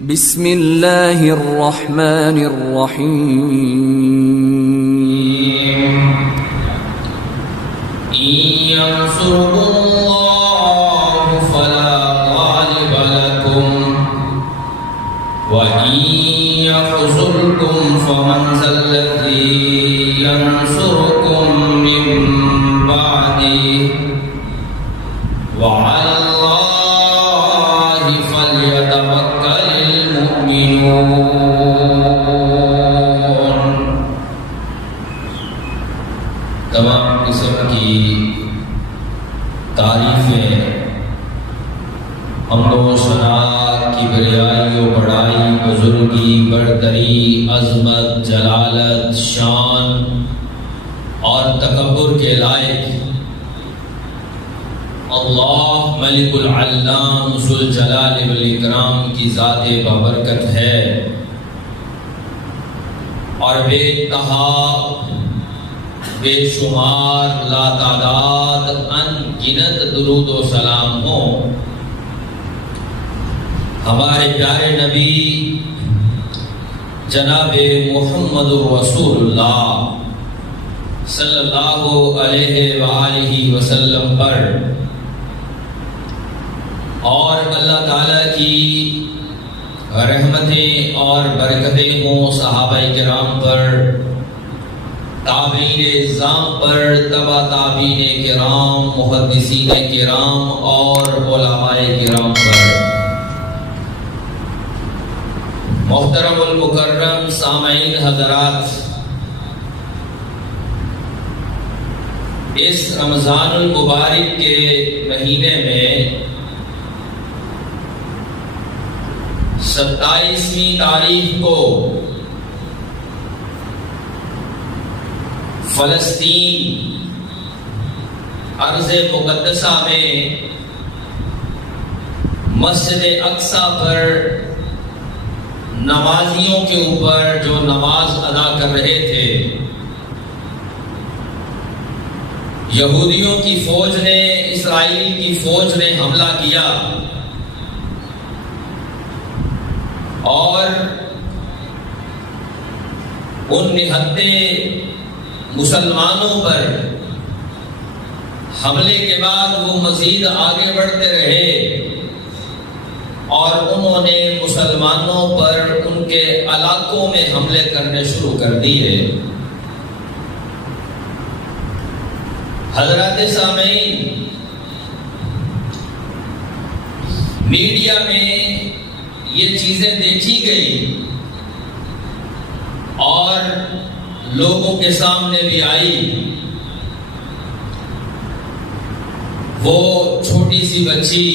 بسم اللہ الرحمن الرحیم ينصركم الله فلا غالب لكم وإن يخذلكم فمن ذا الذي ينصركم من بعده وعلى الله فليتوكل المؤمنون۔ تمام قسم کی تعریفیں، حمد و ثنا، کبریائی و بڑائی، بزرگی، برتری، عظمت، جلالت، شان اور تکبر کے لائق اللہ ملک العلام ذو الجلال والاکرام کی ذات بابرکت ہے، اور بے انتہا، بے شمار، لا تعداد، ان گنت درود و سلام ہو ہمارے پیارے نبی جناب محمد رسول اللہ صلی اللہ علیہ وآلہ وسلم پر، اور اللہ تعالیٰ کی رحمتیں اور برکتیں ہوں صحابہ کرام پر، تابعین اعظام پر، تبع تابعین کرام، محدثین کرام اور علماء کرام پر۔ محترم المکرم سامعین حضرات، اس رمضان المبارک کے مہینے میں 27ویں تاریخ کو فلسطین ارض مقدسہ میں مسجد اقصی پر نمازیوں کے اوپر جو نماز ادا کر رہے تھے، یہودیوں کی فوج نے، اسرائیل کی فوج نے حملہ کیا اور ان نہتے مسلمانوں پر حملے کے بعد وہ مزید آگے بڑھتے رہے اور انہوں نے مسلمانوں پر ان کے علاقوں میں حملے کرنے شروع کر دیے۔ حضرات سامعین، میڈیا میں یہ چیزیں دیکھی گئی اور لوگوں کے سامنے بھی آئی۔ وہ چھوٹی سی بچی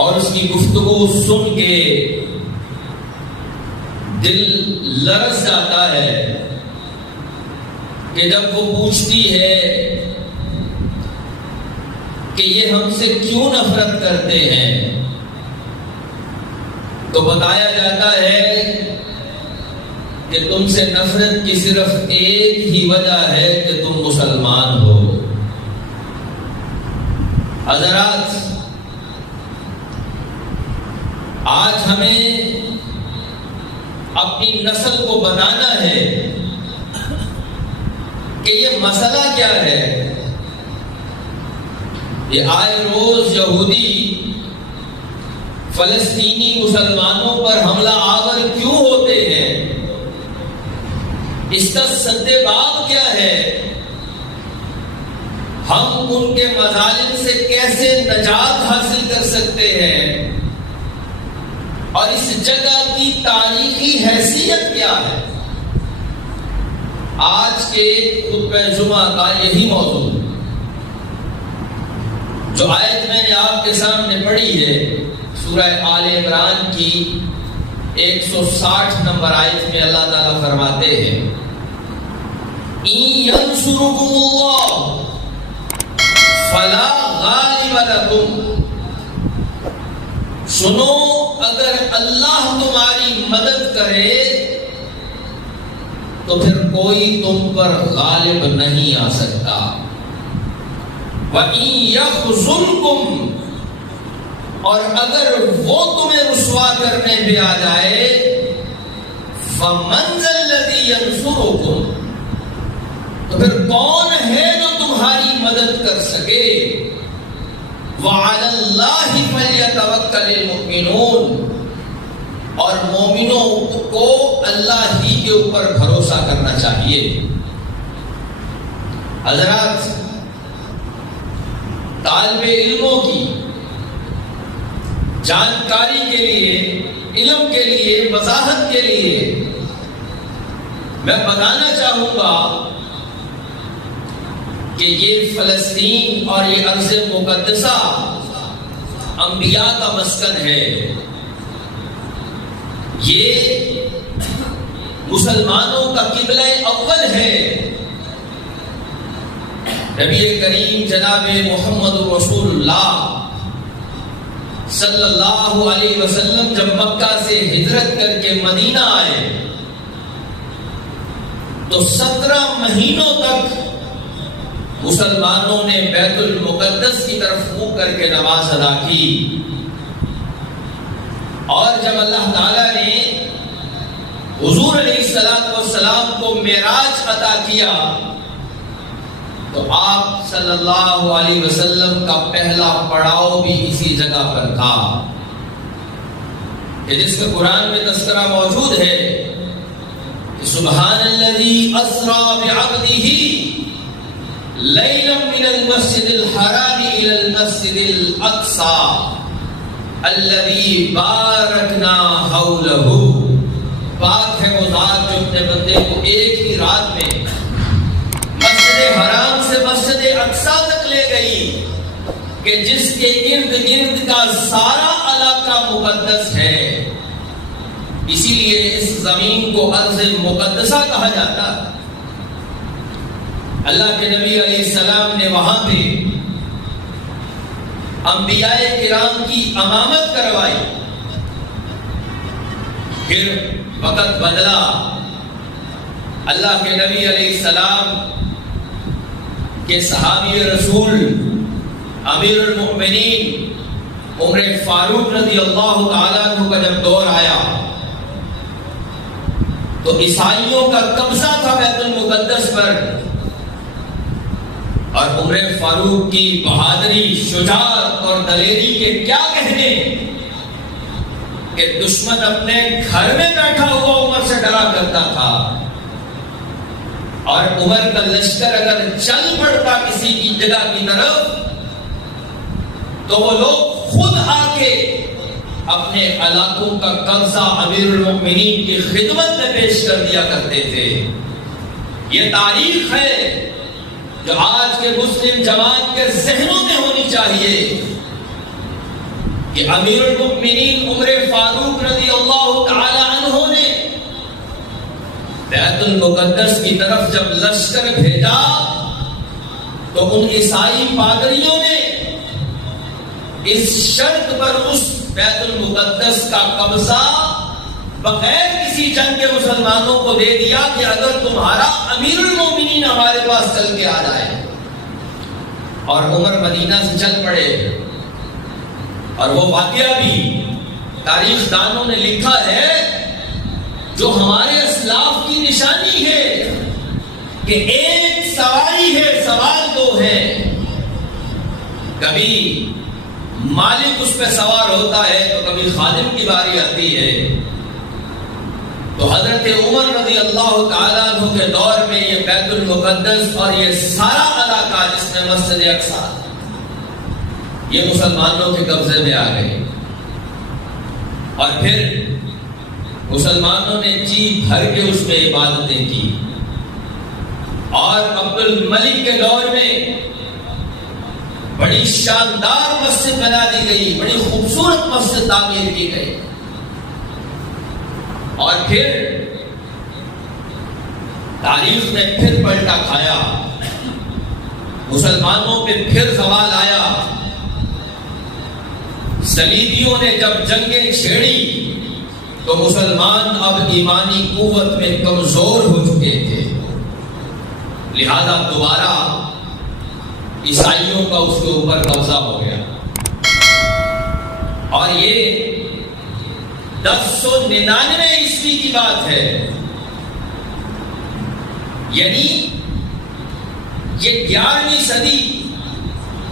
اور اس کی گفتگو سن کے دل لرز جاتا ہے کہ جب وہ پوچھتی ہے کہ یہ ہم سے کیوں نفرت کرتے ہیں، تو بتایا جاتا ہے کہ تم سے نفرت کی صرف ایک ہی وجہ ہے کہ تم مسلمان ہو۔ حضرات، آج ہمیں اپنی نسل کو بتانا ہے کہ یہ مسئلہ کیا ہے۔ یہ آئے روز یہودی فلسطینی مسلمانوں پر حملہ آور کیوں ہوتے ہیں؟ اس کا سدباب کیا ہے؟ ہم ان کے مظالم سے کیسے نجات حاصل کر سکتے ہیں؟ اور اس جگہ کی تاریخی حیثیت کیا ہے؟ آج کے خطبہ جمعہ کا یہی موضوع ہے۔ جو آیت میں نے آپ کے سامنے پڑھی ہے، سورہ آل عمران کی 160 نمبر آیت میں اللہ تعالیٰ فرماتے ہیں، إِن يَنْصُرُكُمُ اللَّهُ فَلَا غَالِبَ لَكُمْ۔ سنو، اگر اللہ تمہاری مدد کرے تو پھر کوئی تم پر غالب نہیں آ سکتا۔ وَإِن يَخْذُلْكُمْ، اور اگر وہ تمہیں رسوا کرنے پہ آ جائے فَمَنْ ذَا الَّذِي يَنْصُرُكُمْ، تو پھر کون ہے جو تمہاری مدد کر سکے؟ وَعَلَى اللَّهِ فَلْيَتَوَكَّلِ الْمُؤْمِنُونَ، اور مومنوں کو اللہ ہی کے اوپر بھروسہ کرنا چاہیے۔ حضرات، طالب علموں کی جانکاری کے لیے، علم کے لیے، وضاحت کے لیے میں بتانا چاہوں گا کہ یہ فلسطین اور یہ ارض مقدسہ انبیاء کا مسکن ہے، یہ مسلمانوں کا قبلہ اول ہے۔ نبی کریم جناب محمد رسول اللہ صلی اللہ علیہ وسلم جب مکہ سے ہجرت کر کے مدینہ آئے تو 17 مہینوں تک مسلمانوں نے بیت المقدس کی طرف منہ کر کے نماز ادا کی، اور جب اللہ تعالیٰ نے حضور علیہ السلام کو معراج عطا کیا تو آپ صلی اللہ علیہ وسلم کا پہلا پڑاؤ بھی اسی جگہ پر تھا، کہ جس کا قرآن میں تذکرہ موجود ہے کہ سبحان الذی اسری بعبدہ لیلا من المسجد الحرام الى المسجد الاقصی الذی بارکنا حولہ، پاک ہے وہ ذات جو اپنے بندے کو ایک ہی رات میں مسجد حرام سے مسجد اقصی تک لے گئی کہ جس کے ارد گرد کا سارا علاقہ مقدس ہے، اسی لیے اس زمین کو ارض مقدسہ کہا جاتا۔ اللہ کے نبی علیہ السلام نے وہاں پہ انبیاء کرام کی امامت کروائی، پھر وقت بدلا، اللہ کے نبی علیہ السلام کہ صحابی رسول امیر المؤمنین عمر فاروق رضی اللہ تعالیٰ عنہ کا جب دور آیا تو عیسائیوں کا قبضہ تھا بیت المقدس پر، اور عمر فاروق کی بہادری، شجاعت اور دلیری کے کیا کہنے کہ دشمن اپنے گھر میں بیٹھا ہوا عمر سے ڈرا کرتا تھا، اور عمر کا لشکر اگر چل پڑتا کسی کی جگہ کی طرف تو وہ لوگ خود آ کے اپنے علاقوں کا قبضہ امیر المؤمنین کی خدمت میں پیش کر دیا کرتے تھے۔ یہ تاریخ ہے جو آج کے مسلم جماعت کے ذہنوں میں ہونی چاہیے کہ امیر المؤمنین عمر فاروق رضی اللہ تعالی عنہ نے بیت المقدس کی طرف جب لشکر بھیجا تو ان عیسائی پادریوں نے اس شرط پر اس بیت المقدس کا قبضہ بغیر کسی جنگ کے مسلمانوں کو دے دیا کہ اگر تمہارا امیر المومنین ہمارے پاس چل کے آ جائے، اور عمر مدینہ سے چل پڑے، اور وہ واقعہ بھی تاریخ دانوں نے لکھا ہے جو ہمارے اسلاف کی نشانی ہے کہ ایک سواری ہے، سوار دو ہے، کبھی مالک اس پہ سوار ہوتا ہے تو کبھی خادم کی باری آتی ہے۔ تو حضرت عمر رضی اللہ تعالیٰ عنہ کے دور میں یہ بیت المقدس اور یہ سارا علاقہ جس میں مسجد اقصی یہ مسلمانوں کے قبضے میں آ گئے، اور پھر مسلمانوں نے جی بھر کے اس میں عبادتیں کی، اور عبد الملک کے دور میں بڑی شاندار مسجد بنا دی گئی، بڑی خوبصورت مسجد تعمیر کی گئی، اور پھر تاریخ نے پھر پلٹا کھایا، مسلمانوں پہ پھر سوال آیا، صلیبیوں نے جب جنگیں چھیڑی تو مسلمان اب ایمانی قوت میں کمزور ہو چکے تھے، لہذا دوبارہ عیسائیوں کا اس کے اوپر قبضہ ہو گیا، اور یہ 1099 عیسوی کی بات ہے، یعنی یہ 11ویں صدی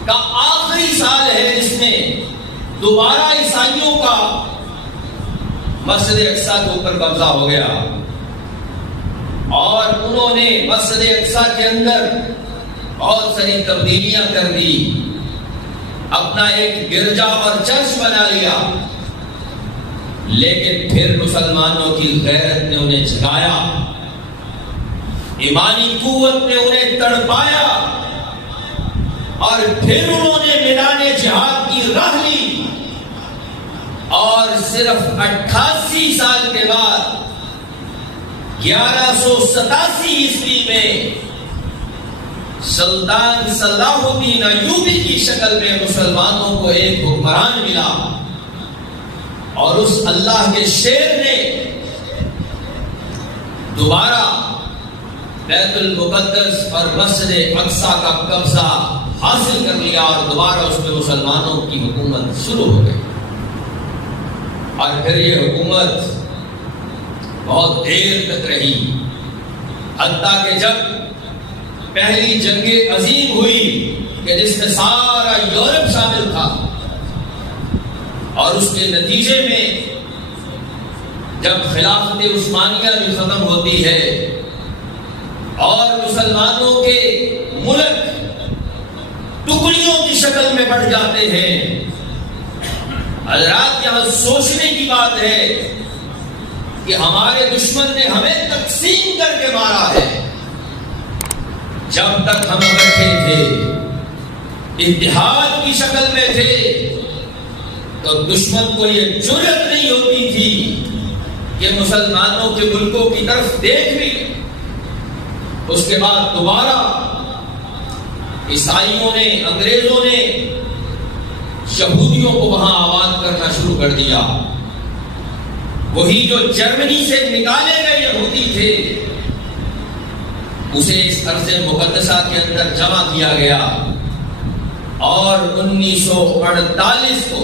کا آخری سال ہے جس میں دوبارہ عیسائیوں کا مسجد اقصیٰ کے اوپر قبضہ ہو گیا، اور انہوں نے مسجد اقصیٰ کے اندر بہت ساری تبدیلیاں کر دی، اپنا ایک گرجا اور چرچ بنا لیا، لیکن پھر مسلمانوں کی غیرت نے انہیں جگایا، ایمانی قوت نے انہیں تڑپایا، اور پھر انہوں نے میدان جہاد کی راہ لی، اور صرف 88 سال کے بعد 1187 عیسوی میں سلطان صلاح الدین ایوبی کی شکل میں مسلمانوں کو ایک حکمران ملا، اور اس اللہ کے شیر نے دوبارہ بیت المقدس اور مسجد اقصیٰ کا قبضہ حاصل کر لیا، اور دوبارہ اس میں مسلمانوں کی حکومت شروع ہو گئی، اور پھر یہ حکومت بہت دیر تک رہی، حتیٰ کہ جب پہلی جنگ عظیم ہوئی کہ جس میں سارا یورپ شامل تھا، اور اس کے نتیجے میں جب خلافت عثمانیہ بھی ختم ہوتی ہے اور مسلمانوں کے ملک ٹکڑیوں کی شکل میں بڑھ جاتے ہیں، حضرات یہاں سوچنے کی بات ہے کہ ہمارے دشمن نے ہمیں تقسیم کر کے مارا ہے، جب تک ہم بیٹھے تھے اتحاد کی شکل میں تھے تو دشمن کو یہ جرأت نہیں ہوتی تھی کہ مسلمانوں کے ملکوں کی طرف دیکھ بھی۔ اس کے بعد دوبارہ عیسائیوں نے، انگریزوں نے یہودیوں کو وہاں آباد کرنا شروع کر دیا، وہی جو جرمنی سے نکالے گئے یہودی تھے اسے اس ارض مقدسہ کے اندر جمع کیا گیا، اور 1948 کو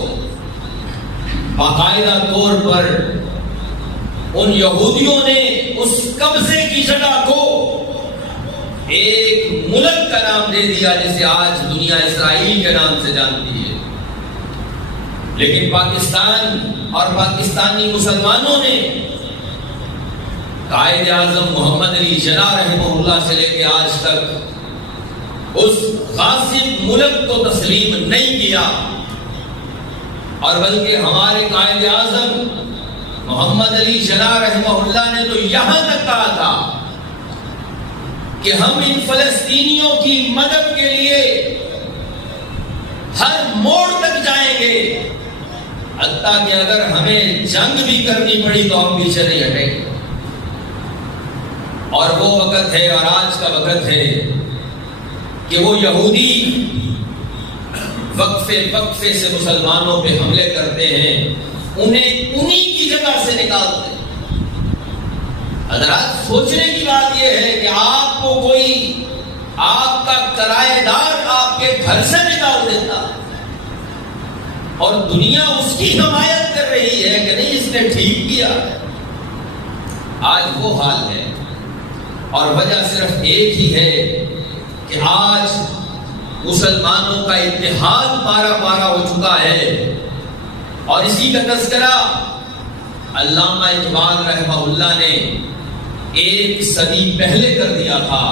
باقاعدہ طور پر ان یہودیوں نے اس قبضے کی جگہ کو ایک ملک کا نام دے دیا جسے آج دنیا اسرائیل کے نام سے جانتی ہے، لیکن پاکستان اور پاکستانی مسلمانوں نے قائد اعظم محمد علی جناح رحمہ اللہ سے لے کے آج تک اس غاصب ملک کو تسلیم نہیں کیا، اور بلکہ ہمارے قائد اعظم محمد علی جناح رحمہ اللہ نے تو یہاں تک کہا تھا کہ ہم ان فلسطینیوں کی مدد کے لیے ہر موڑ تک جائیں گے، حتیٰ کہ اگر ہمیں جنگ بھی کرنی پڑی تو ہم پیچھے نہیں ہٹیں گے۔ اور وہ وقت ہے اور آج کا وقت ہے کہ وہ یہودی وقفے سے مسلمانوں پہ حملے کرتے ہیں، انہیں انہی کی جگہ سے نکالتے ہیں۔ حضرات سوچنے کی بات یہ ہے کہ آپ کو کوئی آپ کا کرایہ دار آپ کے گھر سے نکال دیتا اور دنیا اس کی حمایت کر رہی ہے کہ نہیں اس نے ٹھیک کیا، آج وہ حال ہے، اور وجہ صرف ایک ہی ہے کہ آج مسلمانوں کا اتحاد پارا پارا ہو چکا ہے، اور اسی کا تذکرہ علامہ اقبال رحمہ اللہ نے 1 صدی پہلے کر دیا تھا،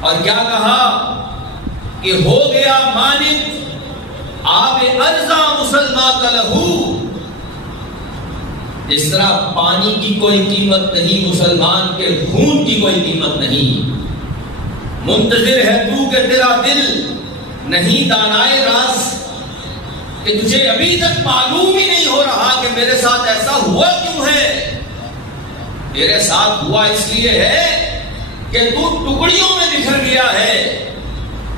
اور کیا کہا کہ ہو گیا مانند آب ارزاں مسلمان کا لہو، اس طرح پانی کی کوئی قیمت نہیں، مسلمان کے خون کی کوئی قیمت نہیں، منتظر ہے تو کہ تیرا دل نہیں دانائے راز، کہ تجھے ابھی تک معلوم ہی نہیں ہو رہا کہ میرے ساتھ ایسا ہوا کیوں ہے۔ میرے ساتھ ہوا اس لیے ہے کہ تو ٹکڑیوں میں بکھر گیا ہے،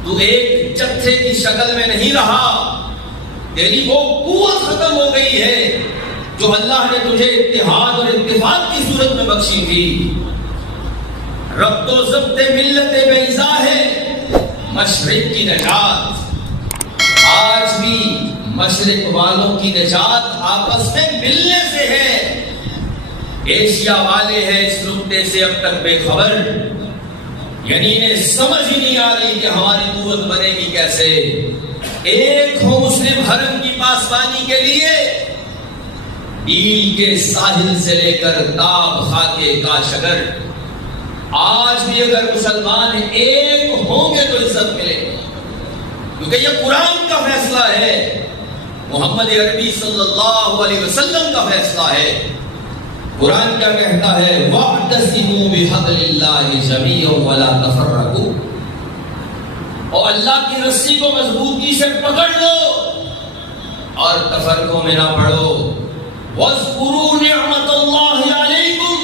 تو ایک جتھے کی شکل میں نہیں رہا، تیری وہ قوت ختم ہو گئی ہے جو اللہ نے تجھے اتحاد اور اتفاق کی صورت میں بخشی تھی۔ ربط و ضبط ملت بیضا ہے مشرق کی نجات، آج بھی مشرق والوں کی نجات آپس میں ملنے سے ہے. ایشیا والے ہیں اس نقطے سے اب تک بے خبر، یعنی انہیں سمجھ ہی نہیں آ رہی کہ ہماری قوت بنے گی کیسے. ایک ہو مسلم حرم کی پاسبانی کے لیے، نیل کے ساحل سے لے کر تاب خاکے کاشغر. آج بھی اگر مسلمان ایک ہوں گے تو عزت ملے گی، کیونکہ یہ قرآن کا فیصلہ ہے، محمد عربی صلی اللہ علیہ وسلم کا فیصلہ ہے. قرآن کیا کہتا ہے؟ وَاعْتَصِمُوا بِحَبْلِ اللَّهِ جَمِيعًا وَلَا تَفَرَّقُوا، اور اللہ کی رسی کو مضبوطی سے پکڑ لو اور تفرقوں میں نہ پڑو. وَاذْكُرُوا نِعْمَةَ اللَّهِ عَلَيْكُمْ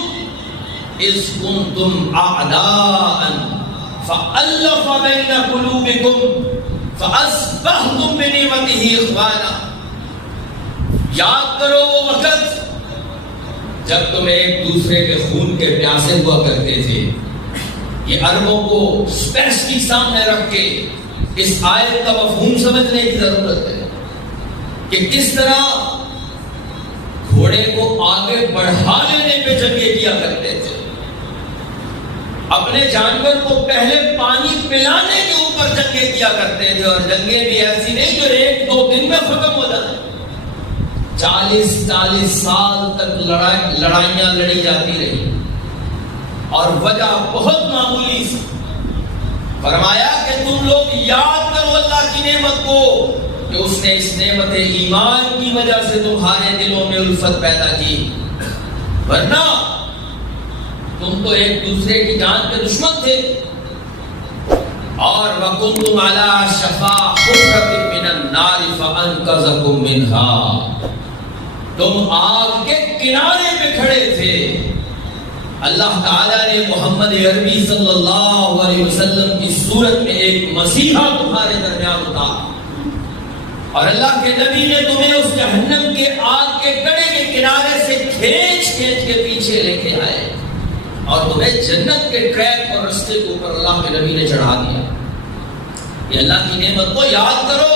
إِذْ كُنْتُمْ أَعْدَاءً فَأَلَّفَ بَيْنَ قُلُوبِكُمْ فَأَصْبَحْتُمْ بِنِعْمَتِهِ إِخْوَانًا. یاد کرو وہ وقت جب تم ایک دوسرے کے خون کے پیاسے ہوا کرتے تھے. یہ عربوں کو اسپیشلی سامنے رکھ کے اس آیت کا مفہوم سمجھنے کی ضرورت ہے کہ کس طرح گھوڑے کو آگے بڑھا لینے پہ جنگیں کیا کرتے تھے. اپنے جانور کو پہلے پانی پلانے کے اوپر جنگیں کیا کرتے تھے، اور جنگیں بھی ایسی نہیں جو ایک دو دن میں ختم ہو جائیں. 40 سال تک لڑائیاں لڑی جاتی رہی، اور وجہ بہت معمولی سی. فرمایا کہ تم لوگ یاد کرو اللہ کی نعمت کو کہ اس نے اس نعمت ایمان کی وجہ سے تمہارے دلوں میں الفت پیدا کی، ورنہ تم تو ایک دوسرے کی جان کے دشمن تھے. اور وَكُنْتُمْ عَلَىٰ شَفَا حُفْرَةٍ مِّنَ النَّارِ فَأَنْقَذَكُم مِّنْهَا، تم آگ کے کنارے پہ کھڑے تھے. اللہ تعالیٰ نے محمد عربی صلی اللہ علیہ وسلم کی صورت میں ایک مسیحا تمہارے درمیان اتارا، اور اللہ کے نبی نے تمہیں اس جہنم کے آگ کے کڑے کے کنارے سے کھینچ کے پیچھے لے کے آئے، اور تمہیں جنت کے ٹریک اور رستے کے اوپر اللہ کے نبی نے چڑھا دیا. یہ اللہ کی نعمت کو یاد کرو.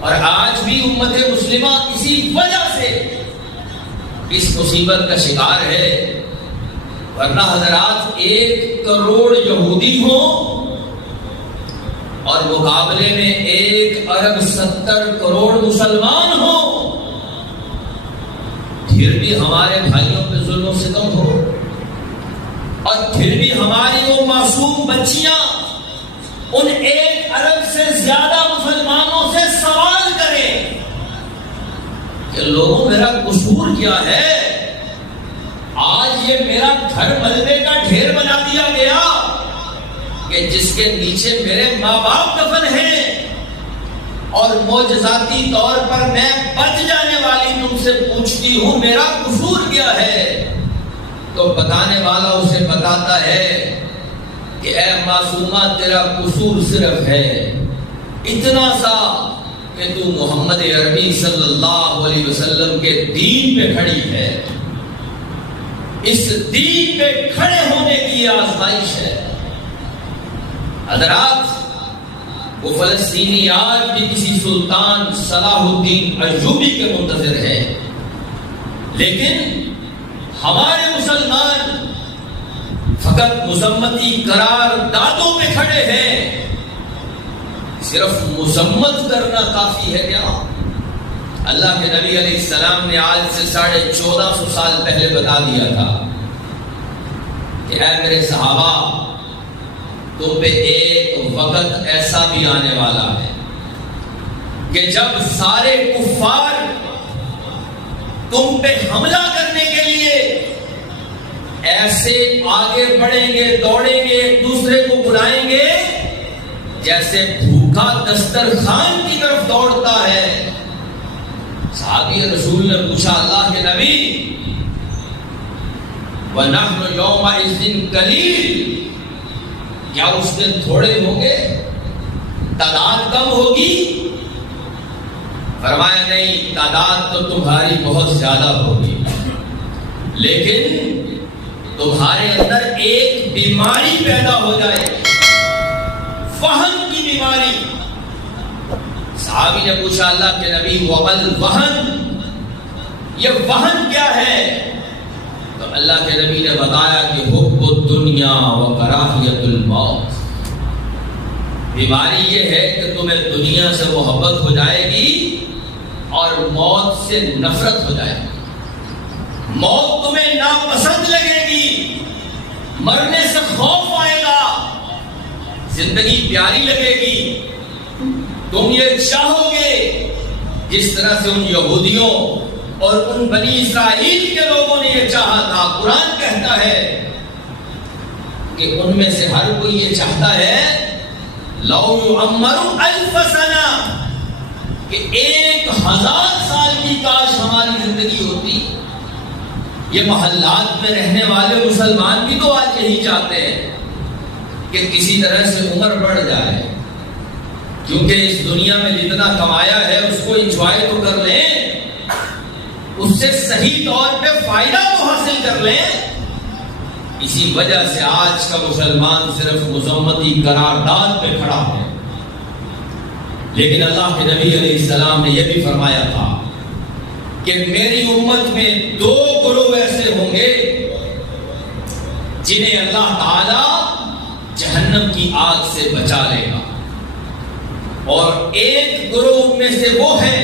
اور آج بھی امت مسلمہ اسی وجہ سے اس مصیبت کا شکار ہے، ورنہ حضرات 1 کروڑ یہودی ہوں اور مقابلے میں 1 ارب 70 کروڑ مسلمان ہوں، پھر بھی ہمارے بھائیوں پہ ظلم و ستم ہو، اور پھر بھی ہماری وہ معصوم بچیاں ان 1 ارب سے زیادہ مسلمانوں سے سوال کریں کہ لوگوں میرا قصور کیا ہے؟ آج یہ میرا گھر ملبے کا ڈھیر بنا دیا گیا کہ جس کے نیچے میرے ماں باپ دفن ہیں، اور معجزاتی طور پر میں بچ جانے والی تم سے پوچھتی ہوں میرا قصور کیا ہے، تو بتانے والا اسے بتاتا ہے کہ اے معصومہ تیرا قصور صرف ہے اتنا سا کہ تو محمد عربی صلی اللہ علیہ وسلم کے دین پہ کھڑی ہے. اس دین پہ کھڑے ہونے کی یہ آزمائش ہے. حضرات وہ فلسطینی آج بھی کسی سلطان صلاح الدین ایوبی کے منتظر ہے، لیکن ہمارے مسلمان فقط مذمتی قرار دادوں پہ کھڑے ہیں. صرف مذمت کرنا کافی ہے کیا؟ اللہ کے نبی علیہ السلام نے آج سے 1450 سال پہلے بتا دیا تھا کہ اے میرے صحابہ، تم پہ ایک وقت ایسا بھی آنے والا ہے کہ جب سارے کفار تم پہ حملہ کرنے کے لیے ایسے آگے بڑھیں گے، دوڑیں گے، ایک دوسرے کو بلائیں گے جیسے بھوکا دسترخوان کی طرف دوڑتا ہے. صحابی رسول نے پوچھا اللہ کے نبی وَنَحْنُ يَوْمَئِذٍ قَلِيلٌ، کیا اس دن تھوڑے ہوں گے، تعداد کم ہوگی؟ فرمایا نہیں، تعداد تو تمہاری بہت زیادہ ہوگی، لیکن تمہارے اندر ایک بیماری پیدا ہو جائے گی، فہم کی بیماری. صحابی نے پوچھا اللہ کے نبی وَمَا الْوَهْنُ، یہ وہن کیا ہے؟ تو اللہ کے نبی نے بتایا کہ حب الدنیا وکراہیت الموت، بیماری یہ ہے کہ تمہیں دنیا سے محبت ہو جائے گی اور موت سے نفرت ہو جائے گی، موت تمہیں ناپسند لگے گی، مرنے سے خوف آئے گا، زندگی پیاری لگے گی، تم یہ چاہو گے جس طرح سے ان یہودیوں اور ان بنی اسرائیل کے لوگوں نے یہ چاہا تھا۔ قرآن کہتا ہے کہ ان میں سے ہر کوئی یہ چاہتا ہے لو یعمر الف سنہ، کہ 1000 سال کی کاش ہماری زندگی ہوتی۔ یہ محلات میں رہنے والے مسلمان بھی تو آج یہی چاہتے ہیں کہ کسی طرح سے عمر بڑھ جائے، کیونکہ اس دنیا میں جتنا کمایا ہے اس کو انجوائے تو کر لیں، اس سے صحیح طور پہ فائدہ تو حاصل کر لیں۔ اسی وجہ سے آج کا مسلمان صرف مذمتی قرارداد پہ کھڑا ہے، لیکن اللہ کے نبی علیہ السلام نے یہ بھی فرمایا تھا کہ میری امت میں 2 گروہ ایسے ہوں گے جنہیں اللہ تعالی جہنم کی آگ سے بچا لے گا، اور ایک گروہ میں سے وہ ہے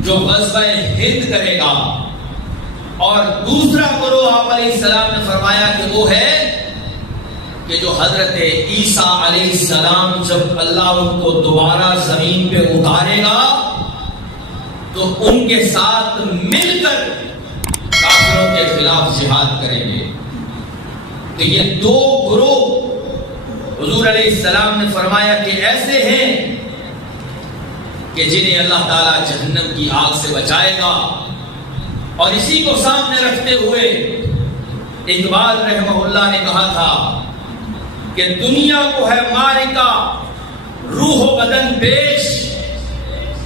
جو غزوہ ہند کرے گا، اور دوسرا گروہ آپ علیہ السلام نے فرمایا کہ وہ ہے کہ جو حضرت عیسیٰ علیہ السلام جب اللہ ان کو دوبارہ زمین پہ اتارے گا تو ان کے ساتھ مل کر کافروں کے خلاف جہاد کریں گے۔ تو یہ 2 گروہ حضور علیہ السلام نے فرمایا کہ ایسے ہیں کہ جنہیں اللہ تعالیٰ جہنم کی آگ سے بچائے گا۔ اور اسی کو سامنے رکھتے ہوئے اقبال رحمہ اللہ نے کہا تھا کہ دنیا کو ہے مارکا روح و بدن پیش،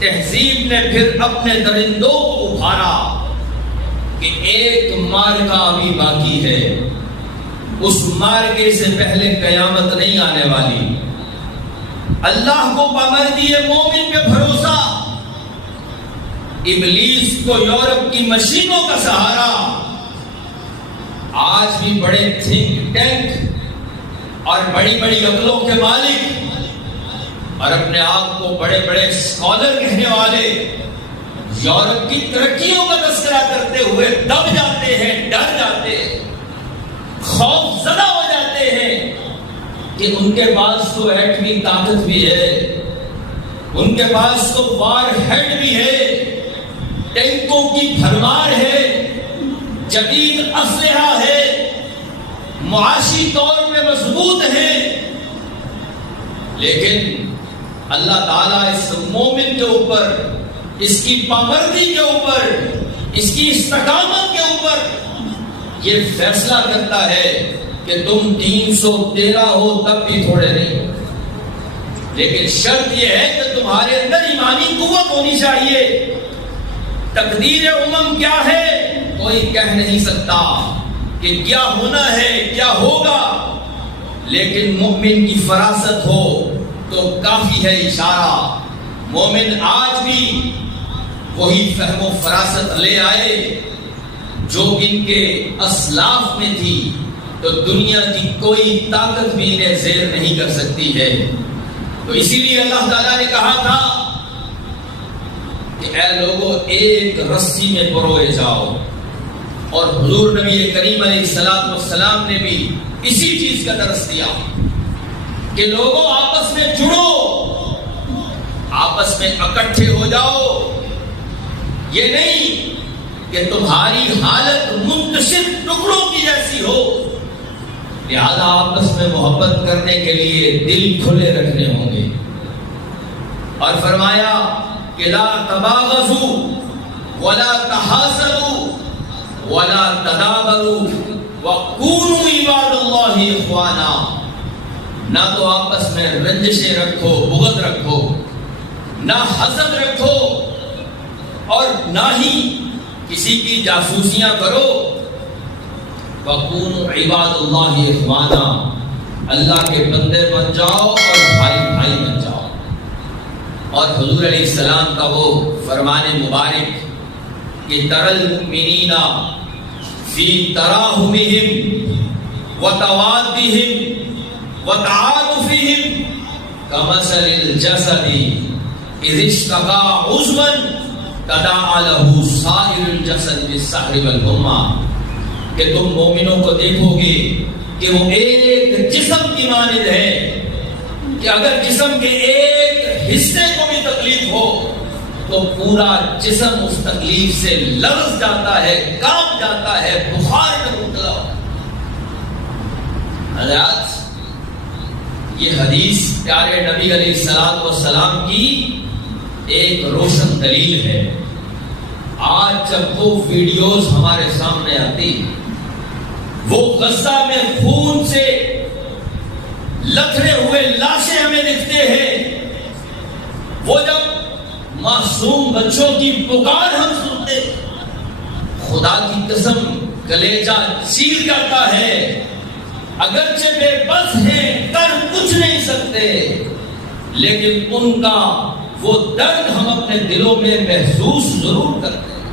تہذیب نے پھر اپنے درندوں کو ابھارا، کہ ایک مارکا ابھی باقی ہے، اس مارکے سے پہلے قیامت نہیں آنے والی۔ اللہ کو پابندی ہے مومن پہ بھروسہ، ابلیس کو یورپ کی مشینوں کا سہارا۔ آج بھی بڑے تھنک ٹینک اور بڑی بڑی عقلوں کے مالک اور اپنے آپ کو بڑے بڑے اسکالر کہنے والے یورپ کی ترقیوں کا تذکرہ کرتے ہوئے دب جاتے ہیں، ڈر جاتے ہیں، خوف زدہ ہو جاتے ہیں کہ ان کے پاس تو ایٹمی طاقت بھی ہے، ان کے پاس تو وار ہیڈ بھی ہے، ٹینکوں کی بھرمار ہے، جدید اسلحہ ہے، معاشی طور پہ مضبوط ہے، لیکن اللہ تعالیٰ اس مومن کے اوپر، اس کی پامردی کے اوپر، اس کی استقامت کے اوپر یہ فیصلہ کرتا ہے کہ تم 313 ہو تب بھی تھوڑے نہیں، لیکن شرط یہ ہے کہ تمہارے اندر ایمانی قوت ہونی چاہیے۔ تقدیر امم کیا ہے کوئی کہہ نہیں سکتا کہ کیا ہونا ہے کیا ہوگا، لیکن مومن کی فراست ہو تو کافی ہے اشارہ۔ مومن آج بھی وہی فہم و فراست لے آئے جو ان کے اسلاف میں تھی، تو دنیا کی کوئی طاقت بھی انہیں زیر نہیں کر سکتی ہے۔ تو اسی لیے اللہ تعالیٰ نے کہا تھا کہ اے لوگوں ایک رسی میں پروئے جاؤ، اور حضور نبی کریم علیہ السلام نے بھی اسی چیز کا درس دیا کہ لوگوں آپس میں جڑو، آپس میں اکٹھے ہو جاؤ۔ یہ نہیں کہ تمہاری حالت منتشر ٹکڑوں کی جیسی ہو، لہذا آپس میں محبت کرنے کے لیے دل کھلے رکھنے ہوں گے۔ اور فرمایا کہ لا تباغضوا ولا تحاسدوا ولا تدابروا وكونوا عباد اللہ اخوانا۔ نہ تو آپس میں رنجشیں رکھو، بغض رکھو، نہ حسد رکھو، اور نہ ہی کسی کی جاسوسیاں کرو۔ وَكُونُوا عِبَادَ اللَّهِ إِخْوَانًا، اللہ کے بندے بن جاؤ اور بھائی بھائی بن جاؤ۔ اور حضور علیہ السلام کا وہ فرمان مبارک کہ ترل المؤمنین فی تراحمہم وتوادہم وتعاطفہم کمثل الجسد اذا اشتکا عضوا تداعی لہ سائر الجسد بالسہر والحمى، کہ تم مومنوں کو دیکھو گے کہ وہ ایک جسم کی مانند ہے کہ اگر جسم کے ایک حصے کو بھی تکلیف ہو تو پورا جسم اس تکلیف سے لرز جاتا ہے، کانپ جاتا ہے، بخار میں مبتلا ہوتا ہے۔ حضرات، یہ حدیث پیارے نبی علیہ السلام کی ایک روشن دلیل ہے۔ آج جب وہ ویڈیوز ہمارے سامنے آتی، وہ غزہ میں خون سے لتھڑے ہوئے لاشیں ہمیں دکھتے ہیں، وہ جب معصوم بچوں کی پکار ہم سنتے، خدا کی قسم کلیجہ چیر جاتا ہے۔ اگرچہ بے بس ہیں، کر کچھ نہیں سکتے، لیکن ان کا وہ درد ہم اپنے دلوں میں محسوس ضرور کرتے ہیں۔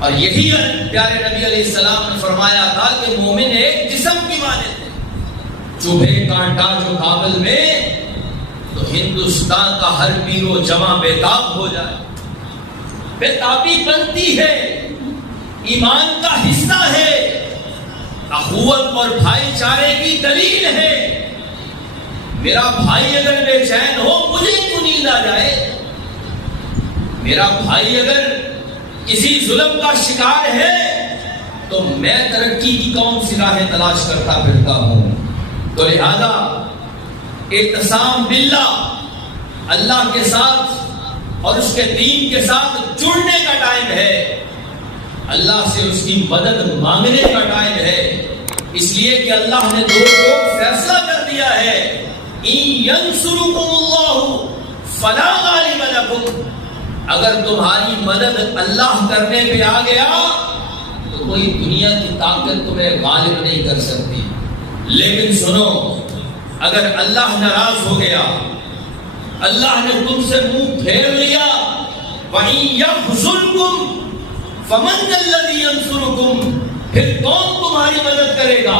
اور یہی پیارے نبی علیہ السلام نے فرمایا تھا کہ مومن ایک جسم کی مانند ہے، چوبھے کانٹا جو کابل میں تو ہندوستان کا ہر پیر و جمع بےتاب ہو جائے۔ بےتابی بنتی ہے، ایمان کا حصہ ہے، اخوت اور بھائی چارے کی دلیل ہے۔ میرا بھائی اگر بے چین ہو، مجھے کیوں نیند آ جائے؟ میرا بھائی اگر کسی ظلم کا شکار ہے تو میں ترقی کی کون سی راہیں تلاش کرتا پھرتا ہوں؟ تو لہذا اعتصام باللہ، اللہ کے ساتھ اور اس کے دین کے ساتھ جڑنے کا ٹائم ہے، اللہ سے اس کی مدد مانگنے کا ٹائم ہے، اس لیے کہ اللہ نے دو فیصلہ کر دیا ہے، ان ینصرکم اللہ فلا غالب لکم، اگر تمہاری مدد اللہ کرنے پہ آ گیا تو کوئی دنیا کی طاقت تمہیں غالب نہیں کر سکتی۔ لیکن سنو، اگر اللہ ناراض ہو گیا، اللہ نے تم سے منہ پھیر لیا، وَإِن يَخْذُلْكُمْ فَمَنْ ذَا الَّذِي يَنصُرُكُمْ، پھر کون تمہاری مدد کرے گا؟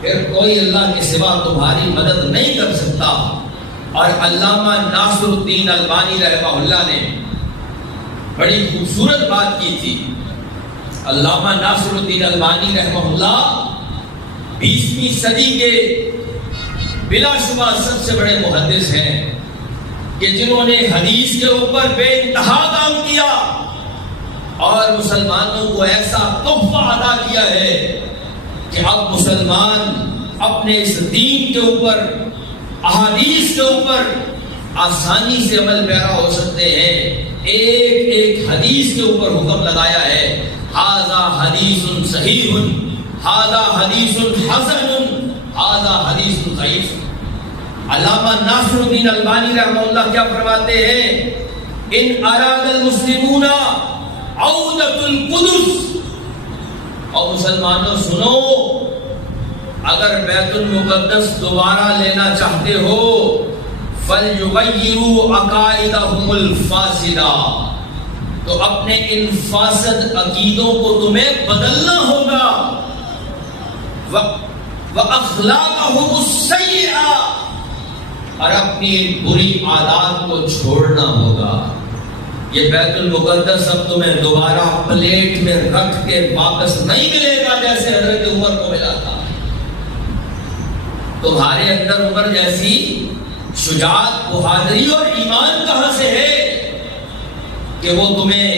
پھر کوئی اللہ کے سوا تمہاری مدد نہیں کر سکتا۔ اور علامہ ناصر الدین البانی رحمہ اللہ نے بڑی خوبصورت بات کی تھی۔ علامہ ناصر الدین البانی رحمہ اللہ 20ویں صدی کے بلا شبہ سب سے بڑے محدث ہیں کہ جنہوں نے حدیث کے اوپر بے انتہا کام کیا اور مسلمانوں کو ایسا تحفہ عطا کیا ہے کہ اب مسلمان اپنے اس دین کے اوپر، احادیث کے اوپر آسانی سے عمل پیرا ہو سکتے ہیں۔ ایک ایک حدیث کے اوپر حکم لگایا ہے، ھذا حدیث صحیح، ھذا حدیث حسن، ھذا حدیث ضعیف۔ علامہ ناصر الدین البانی رحمہ اللہ کیا فرماتے ہیں؟ ان اراد المسلمون عودۃ القدس، اور مسلمانوں سنو، اگر بیت المقدس دوبارہ لینا چاہتے ہو، فَلْيُغَيِّرُوا عَقَائِدَهُمُ الْفَاسِدَةَ، تو اپنے ان فاسد عقیدوں کو تمہیں بدلنا ہوگا، وَأَخْلَاقَهُمُ السَّيِّئَةَ، اور اپنی بری عادات کو چھوڑنا ہوگا۔ یہ بیت المقدس اب تمہیں دوبارہ پلیٹ میں رکھ کے واپس نہیں ملے گا جیسے حضرت عمر کو ملا تھا۔ تمہارے اندر عمر جیسی شجاعت، بہادری اور ایمان کہاں سے ہے کہ وہ تمہیں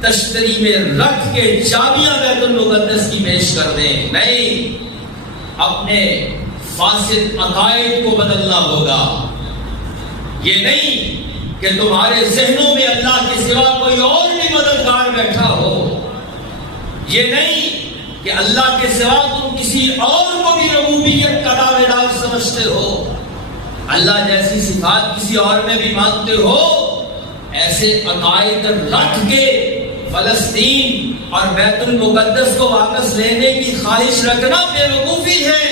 تشتری میں رکھ کے چابیاں بیت المقدس کی پیش کر دیں؟ نہیں، اپنے فاسد عقائد کو بدلنا ہوگا۔ یہ نہیں کہ تمہارے ذہنوں میں اللہ کے سوا کوئی اور بھی مددگار بیٹھا ہو، یہ نہیں کہ اللہ کے سوا تم کسی اور کو بھی ربوبیت کا دعوے دار سمجھتے ہو، اللہ جیسی صفات کسی اور میں بھی مانتے ہو۔ ایسے عقائد رکھ کے فلسطین اور بیت المقدس کو واپس لینے کی خواہش رکھنا بے وقوفی ہے۔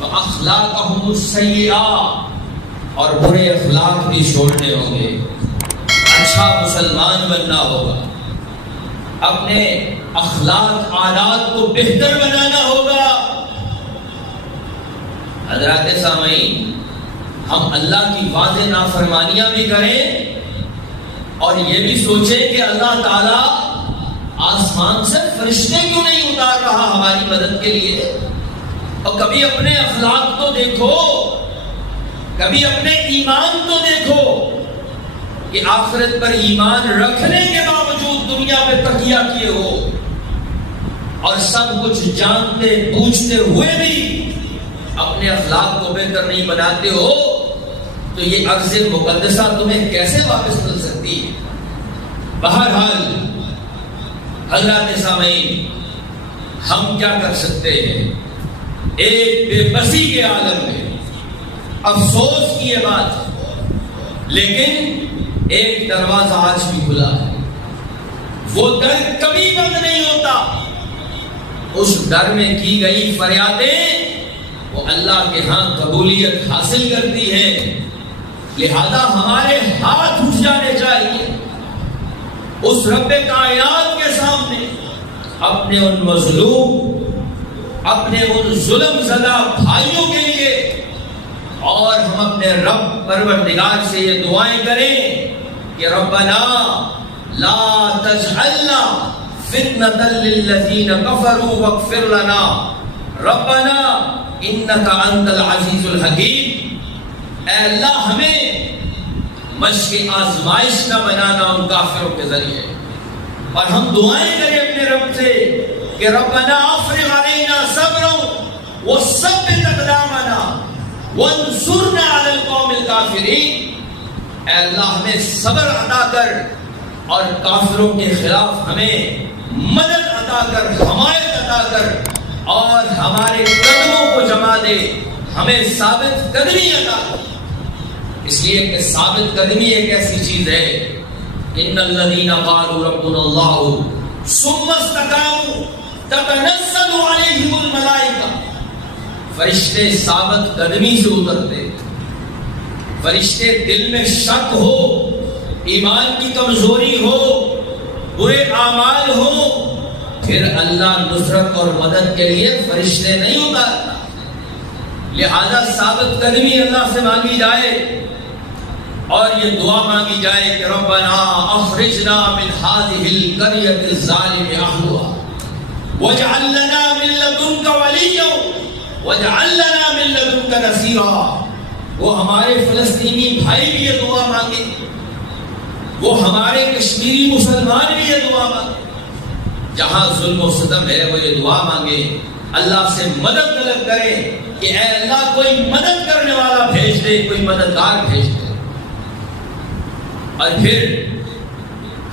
وَأَخْلَاقَهُمُ السَّيِّئَةَ، اور برے اخلاق بھی چھوڑنے ہوں گے، اچھا مسلمان بننا ہوگا، اپنے اخلاق عادات کو بہتر بنانا ہوگا۔ حضرات سامعین، ہم اللہ کی واضح نافرمانیاں بھی کریں اور یہ بھی سوچیں کہ اللہ تعالیٰ آسمان سے فرشتے کیوں نہیں اتار رہا ہماری مدد کے لیے؟ اور کبھی اپنے اخلاق تو دیکھو، کبھی اپنے ایمان تو دیکھو کہ آخرت پر ایمان رکھنے کے باوجود دنیا میں تقیہ کیے ہو اور سب کچھ جانتے بوجھتے ہوئے بھی اپنے اخلاق کو بہتر نہیں بناتے ہو، تو یہ عرض مقدسہ تمہیں کیسے واپس مل سکتی ہے؟ بہرحال حضرات سامعین، ہم کیا کر سکتے ہیں؟ ایک بے بسی کے عالم میں افسوس کی یہ بات ہے، لیکن ایک دروازہ آج بھی کھلا ہے، وہ در کبھی بند نہیں ہوتا۔ اس در میں کی گئی فریادیں وہ اللہ کے ہاں قبولیت حاصل کرتی ہے، لہذا ہمارے ہاتھ اٹھ جانے چاہیے اس رب کائنات کے سامنے، اپنے ان مظلوم، اپنے ان ظلم زدہ بھائیوں کے لیے، اور ہم اپنے رب پروردگار سے یہ دعائیں کریں کہ ربنا لا تجعلنا فتنة للذین کفروا واغفر لنا ربنا انک انت العزیز الحکیم۔ اے اللہ، ہمیں مشق آزمائش نہ بنانا ان کافروں کے ذریعے، اور ہم دعائیں کریں اپنے رب سے کہ ربنا افرغ علینا صبرا وثبت اقدامنا وانصرنا علی القوم الکافرین۔ اے اللہ، ہمیں صبر عطا کر اور کافروں کے خلاف ہمیں مدد عطا کر، حمایت عطا کر، اور ہمارے قدموں کو جما دے، ہمیں ثابت قدمی عطا کر۔ اس لیے کہ ثابت قدمی ایک ایسی چیز ہے، ان الذین قالوا ربنا اللہ ثم استقاموا تتنزل علیہم الملائکہ۔ فرشتے ثابت قدمی سے اترتے، فرشتے دل میں شک ہو، ایمان کی کمزوری ہو، برے اعمال ہو، پھر اللہ نصرت اور مدد کے لیے فرشتے نہیں اتارتا۔ لہذا ثابت قدمی اللہ سے مانگی جائے اور یہ دعا مانگی جائے کہ ربنا اخرجنا من هذه القرية الظالم اهلها واجعل لنا من لدنك وليا واجعل لنا من لدنك نصيرا۔ وہ ہمارے فلسطینی بھائی بھی یہ دعا مانگے، وہ ہمارے کشمیری مسلمان بھی یہ دعا مانگے، جہاں ظلم و ستم ہے وہ یہ دعا مانگے، اللہ سے مدد طلب کرے کہ اے اللہ کوئی مدد کرنے والا بھیج دے، کوئی مددگار بھیج دے۔ اور پھر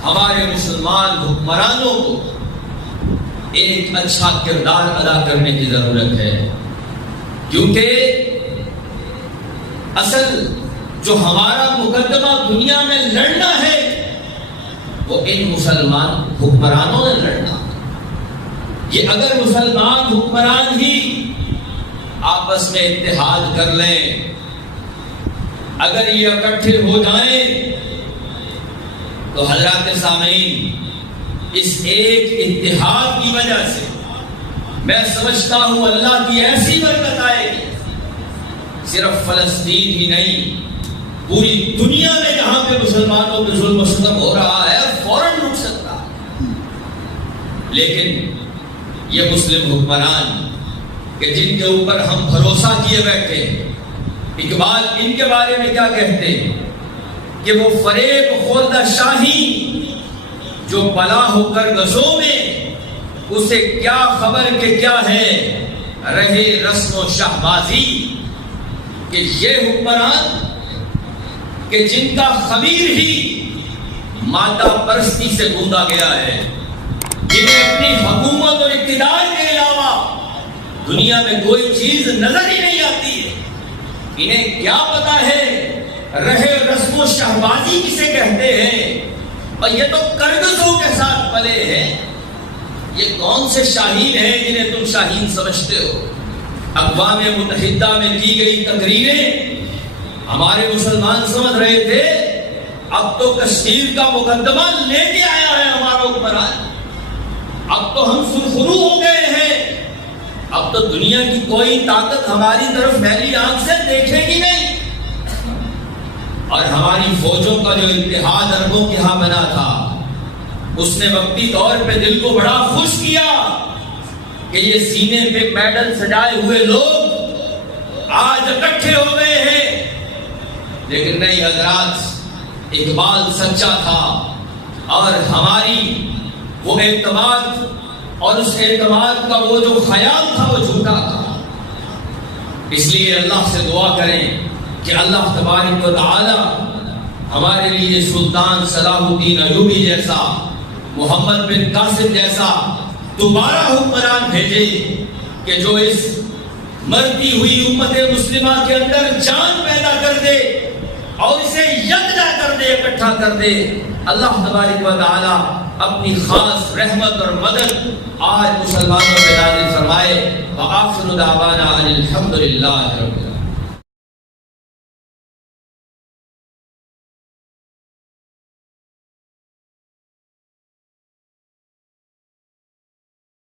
ہمارے مسلمان حکمرانوں کو ایک اچھا کردار ادا کرنے کی ضرورت ہے، کیونکہ اصل جو ہمارا مقدمہ دنیا میں لڑنا ہے وہ ان مسلمان حکمرانوں نے لڑنا۔ یہ اگر مسلمان حکمران ہی آپس میں اتحاد کر لیں، اگر یہ اکٹھے ہو جائیں، تو حضرات سامعین، اس ایک اتحاد کی وجہ سے میں سمجھتا ہوں اللہ کی ایسی برکت آئے گی، صرف فلسطین ہی نہیں، پوری دنیا میں جہاں پہ مسلمانوں پہ ظلم و ستم ہو رہا ہے فوراً رک سکتا ہے۔ لیکن یہ مسلم حکمران کہ جن کے اوپر ہم بھروسہ کیے بیٹھے، اقبال ان کے بارے میں کیا کہتے ہیں کہ وہ فریب خوردہ شاہی جو پلا ہو کر گزوں میں، اسے کیا خبر کہ کیا ہے رہے رسم و شہبازی۔ کہ یہ حکمران کہ جن کا خمیر ہی مادہ پرستی سے گوندا گیا ہے، جنہیں اپنی حکومت اور اقتدار کے علاوہ دنیا میں کوئی چیز نظر ہی نہیں آتی ہے، انہیں کیا پتا ہے رہے رسم و شہبازی کسے کہتے ہیں، اور یہ تو کرگزوں کے ساتھ پلے ہیں۔ یہ کون سے شاہین ہیں جنہیں تم شاہین سمجھتے ہو؟ اقوام متحدہ میں کی گئی تقریریں ہمارے مسلمان سمجھ رہے تھے اب تو کشمیر کا مقدمہ لے کے آیا ہے ہمارا حکمران، اب تو ہم سرخرو ہو گئے ہیں، اب تو دنیا کی کوئی طاقت ہماری طرف میلی آنکھ سے دیکھے گی نہیں۔ اور ہماری فوجوں کا جو اتحاد عربوں کے ہاں بنا تھا، اس نے وقتی طور پہ دل کو بڑا خوش کیا کہ یہ سینے پہ میڈل سجائے ہوئے لوگ آج اکٹھے ہو گئے ہیں۔ لیکن نہیں حضرات، اقبال سچا تھا اور ہماری وہ اعتماد اور اس اعتماد کا وہ جو خیال تھا وہ جھوٹا تھا۔ اس لیے اللہ سے دعا کریں کہ اللہ تبارک و تعالی ہمارے لیے سلطان صلاح الدین ایوبی جیسا، محمد بن قاسم جیسا دوبارہ حکمران بھیجے کہ جو اس مرتی ہوئی امت مسلمہ کے اندر جان پیدا کر دے اور اسے یکجا کر دے، اکٹھا کر دے۔ اللہ تبارک و تعالی اپنی خاص رحمت اور مدد آج مسلمانوں پہ نازل فرمائے۔ وآخر دعوانا ان الحمد للہ رب العالمین۔